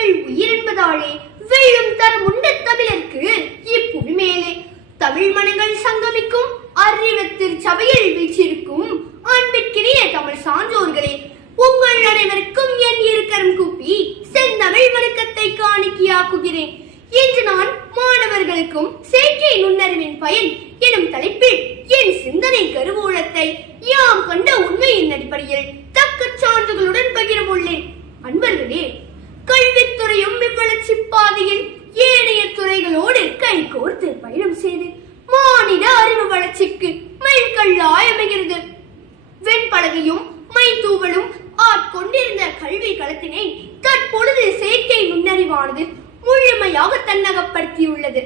எங்கள் உயிர் என்பதாலே வெள்ளும் தரம் உண்ட தமிழருக்கு இப்புவி மேலே தமிழ் மனங்கள் சங்கமிக்கும் அறிவத்திற் சபையில் வீச்சிருக்கும் அன்பிற்கினிய தமிழ் சான்றோர்களே, உங்கள் அனைவருக்கும் என் இருக்கரம் கூப்பி செந்தமிழ் வணக்கத்தை காணிக்கையாக்குகிறேன். இன்று நான் மாணவர்களுக்கும் செயற்கை நுண்ணறிவின் பயன் எனும் தலைப்பில் என் சிந்தனை கருவூலத்தை யாம் கண்ட உண்மையின் அடிப்படையில் தக்க சான்றுகளுடன் பகிரவுள்ளேன். அன்பர்களே, கல்வித்துறையும் இவ்வளர்ச்சி பாதையில் ஏனைய துறைகளோடு கைகோர்த்து பயணம் செய்து மாநில அறிவு வளர்ச்சிக்கு மைல்கல்லாய் அமைகிறது. வெண்பலகையும் மைத்தூவலும் ஆட்கொண்டிருந்த கல்வி களத்தினை தற்பொழுது செயற்கை நுண்ணறிவானது முழுமையாக தன்னகப்படுத்தியுள்ளது.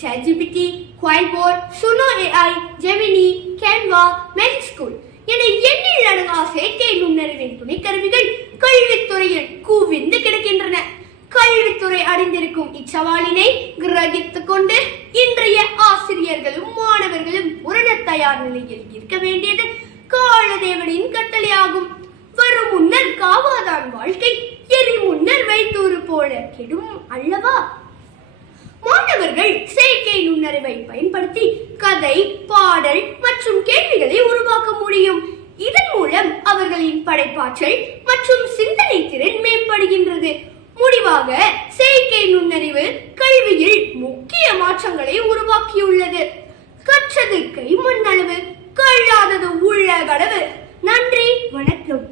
ChatGPT, Quillbot, Suno AI, Gemini, Canva, Magic School என எண்ணில் அடங்கா செயற்கை நுண்ணறிவின் துணைக்கருவிகள் கல்வித்துறையில் குவிந்து கிடக்கின்றன. கல்வித்துறை அறிந்திருக்கும் இச்சவாலினை கிரகித்துக் கொண்டு இன்றைய ஆசிரியர்களும் மாணவர்களும் புரண தயார் நிலையில் இருக்க வேண்டியது காலதேவனின் கட்டளையாகும். வரும் முன்னர் காவாதான் வாழ்க்கை, எரி முன்னர் வைத்தூறு போல கெடும் அல்லவா? மாணவர்கள் செயற்கை நுண்ணறிவை பயன்படுத்தி கதை, பாடல் மற்றும் கேள்விகளை உருவாக்க முடியும். இதன் மூலம் அவர்களின் படைப்பாற்றல் மற்றும் சிந்தனை திறன் மேம்படுகின்றது. முடிவாக செயற்கை நுண்ணறிவு கல்வியில் முக்கிய மாற்றங்களை உருவாக்கியுள்ளது. கற்றது கை மண்ணளவு, கல்லாதது உள்ள கடவு. நன்றி, வணக்கம்.